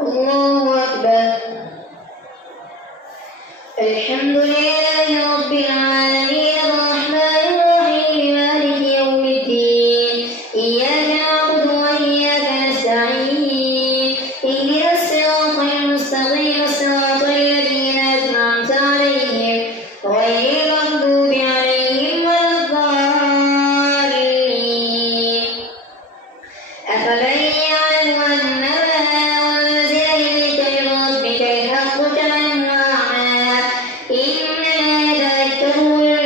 الله أكبر. الحمد لله رب العالمين الرحمن الرحيم مالك يوم الدين إياك نعبد وإياك نستعين اهدنا الصراط المستقيم صراط الذين أنعمت عليهم غير المغضوب عليهم ولا الضالين. أفمن يعلم أنما أنزل إليك من ربك الحق كمن هو أعمى إنما يتذكر أولو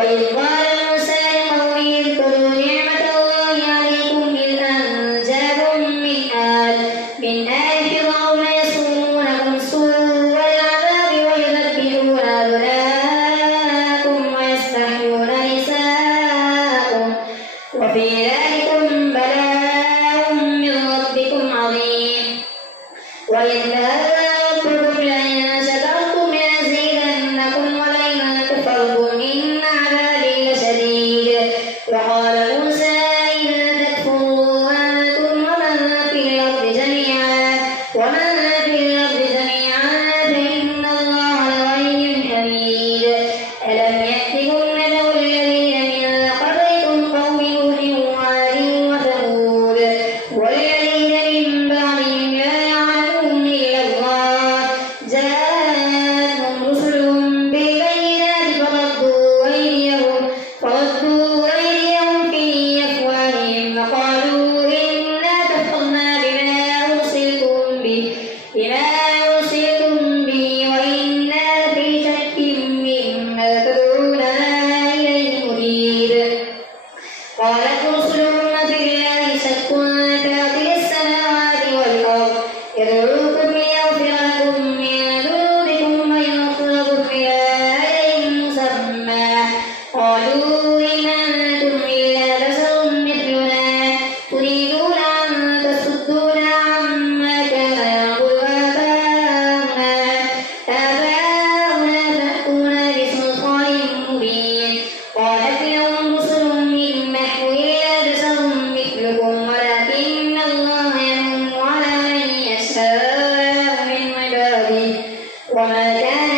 وإذ قال موسى لقومه اذكروا نعمة الله عليكم إذ أنجاكم من آل فرعون يسومونكم سوء العذاب ويذبحون أبناءكم ويستحيون نساءكم وفي ذلكم بلاء من ربكم عظيم. وإذ ربكم لئن شكرتم لأزيدنكم ولئن كفرتم إن عذابي لشديد. وقال موسى إن تكفروا أنتم ومن في الأرض جميعا فإن الله لغني حميد. ألم يأتكم نبأ الذين من قبلكم قوم نوح وعاد وثمود والذين من بعدهم لا يعلمهم إلا الله جاءتهم رسلهم بالبينات فردوا أيديهم في أفواههم وقالوا إنا كفرنا بما أرسلتم به وإنا لفي شك مما تدعوننا إليه مريب. قالت رسلهم في الله شك فاطر السماوات والأرض يدعوكم ليغفر لكم من ذنوبكم ويؤخركم إلى أجل مسمى قالوا إن أنتم إلا بشر مثلنا تريدون أن تصدونا عما كان يعبد آباؤنا فأتونا بسلطان مبين. قالت لهم رسلهم إن نحن إلا بشر مثلكم ولكن الله يمن على من يشاء من عباده وما كان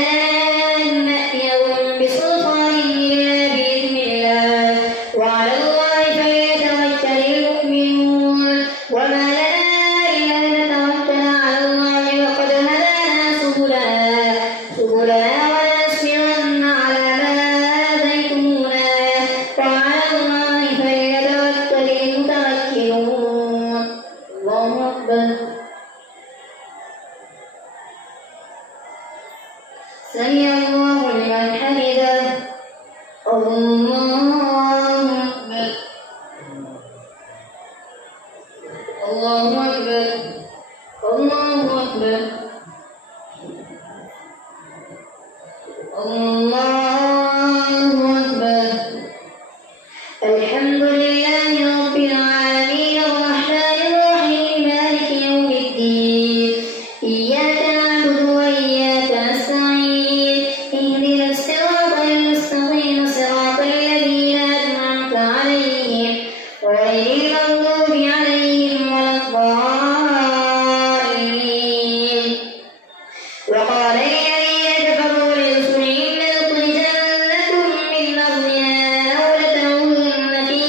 أن نأتيهم بسلطان إلا بإذن الله وعلى الله فليتوكل المؤمنون. وما لنا إلا نتوكل على الله وقد هدانا سبلنا ولنصبرن على ما آذيتمونا وعلى الله فليتوكل المتوكلون. الله أكبر. سمع الله لمن حمده. الله أكبر. الله أكبر. الله أكبر. الله أكبر. الحمد لله رب العالمين الرحمن الرحيم مالك يوم الدين إياك نعبد وإياك نستعين اهدنا الصراط المستقيم صراط الذين أنعمت عليهم غير المغضوب عليهم ولا الضالين. وقال الذين كفروا لرسلهم لنخرجنكم من أرضنا أو لتعودن في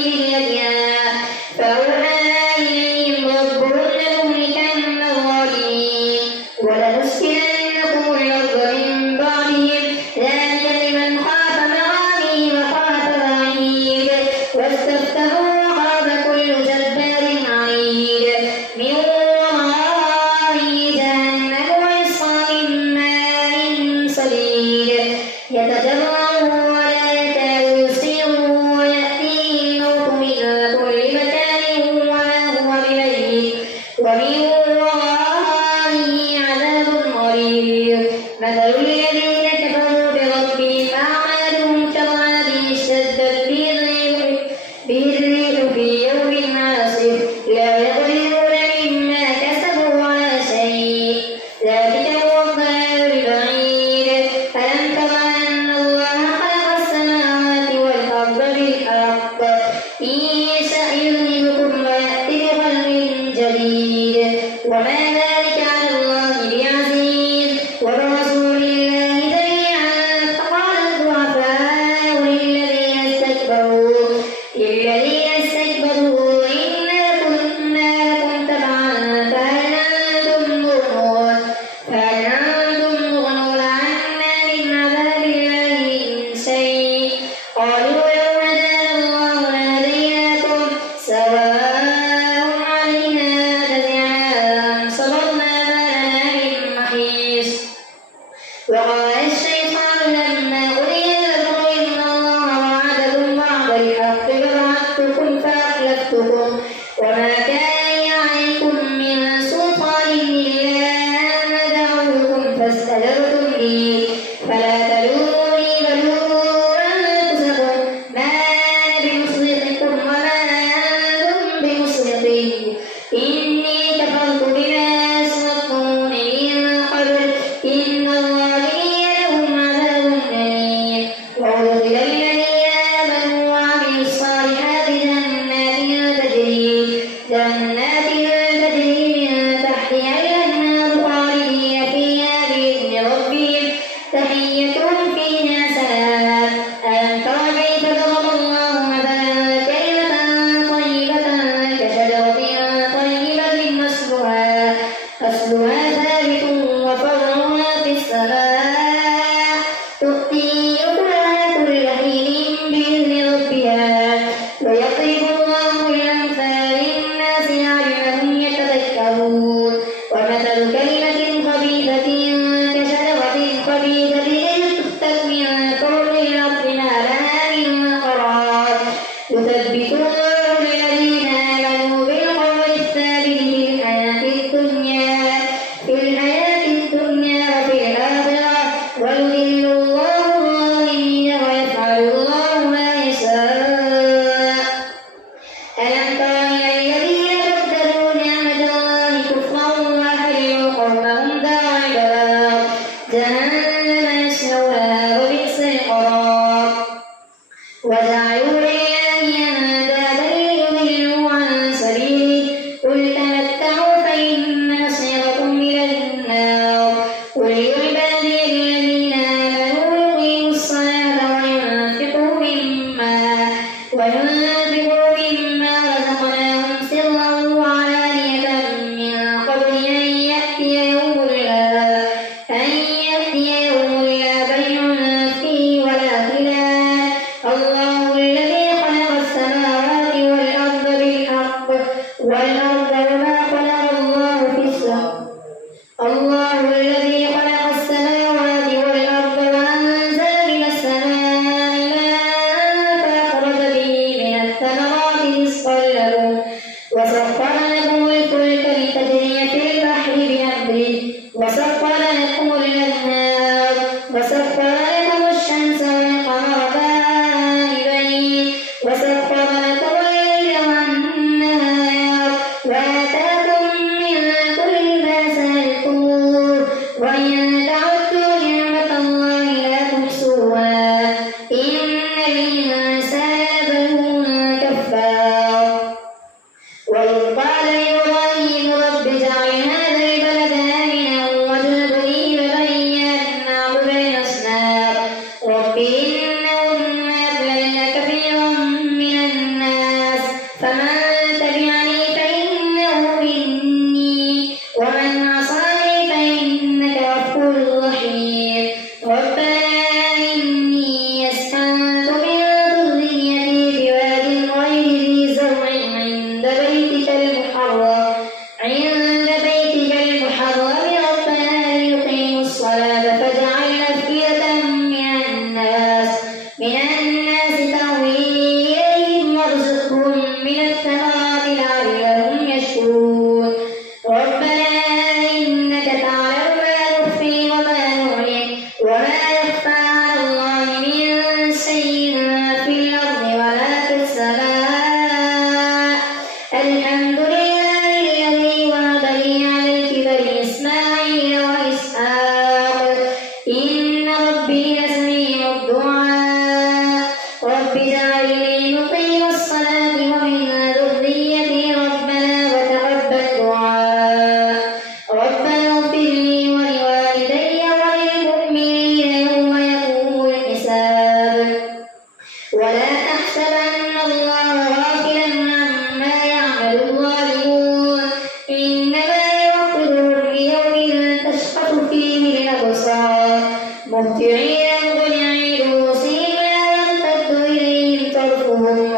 استطعتكم وما كان لي عليكم من سلطان إلا أن دعوتكم فاستجبتم لي فلا تلوموني بلوموا أنفسكم ما أنا بمصرخكم وما أنتم بمصرخي إني كفرت بما أشركتموني من قبل إن الظالمين لهم عذاب أليم وأدخل الذين آمنوا وعملوا الصالحات جنات تجري من تحتها الأنهار خالدين فيها بإذن ربهم تحيتهم فيها سلام ألم تر كيف ضرب الله مثلا كلمة طيبة كشجرة طيبة أصلها ثابت وفرعها في السماء تؤتي أكلها كل حين بإذن ربها ويضرب الله الأمثال للناس لعلهم يتذكرون ومثل كلمة خبيثة كشجرة خبيثة اجتثت من فوق الأرض ما لها من قرار يثبت الله الذين آمنوا بالقول الثابت في الحياة الدنيا وفي الآخرة ويذل الله الظالمين ويفعل الله ما يشاء ألم تر إلى الذين بدلوا نعمة الله كفرا وأحلوا قومهم دار البوار جهنم يصلونها وبئس القرار وجعلوا لله أندادا ليضلوا عن سبيله قل تمتعوا فإن مصيركم إلى النار قل لعبادي الذين آمنوا يقيموا الصلاة وينفقوا مما رزقناهم سرا وعلانية من قبل أن يأتي يوم لا بيع فيه ولا خلال الله الذي خلق السماوات والأرض بالحق وما خلق الله في السماء الله الذي خلق السماوات والأرض وأنزل من السماء ماء فأخرج به من الثمرات رزقا لكم وسخر لكم الفلك لتجري في البحر بأمره وسخر لكم الأنهار وسخر لكم الشمس والقمر دائبين وسخر لكم الليل والنهار وآتاكم من كل ما سألتموه وإن تعدوا نعمة الله لا تحصوها إن الإنسان لظلوم كفار وإذ قال إبراهيم رب اجعل هذا البلد آمنا واجنبني وبني أن نعبد الأصنام رب إنهن أضللن كثيرا من الناس فمن تبعني فإنه مني ومن عصاني فإنك غفور رحيم ربنا إني أسكنت من ذريتي بواد غير ذي زرع عند بيتك المحرم ربنا ليقيموا الصلاة فاجعل أفئدة من الناس تهوي إليهم وارزقهم من الثمرات لعلهم يشكرون ربنا إنك تعلم ما نخفي وما نعلن وما يخفى على الله من شيء في الأرض ولا في السماء الحمد لله الذي وهب لي على الكبر إسماعيل وإسحاق إن ربي لسميع الدعاء رب اجعلني مقيم الصلاة ومن ذريتي ربنا وتقبل دعاء ربنا اغفر لي ولوالدي وللمؤمنين يوم يقوم الحساب ولا تحسبن الله غافلا عما يعمل الظالمون إنما يؤخرهم ليوم تشخص فيه الأبصار مهطعين مقنعي رؤوسهم لا يرتد إليهم طرفهم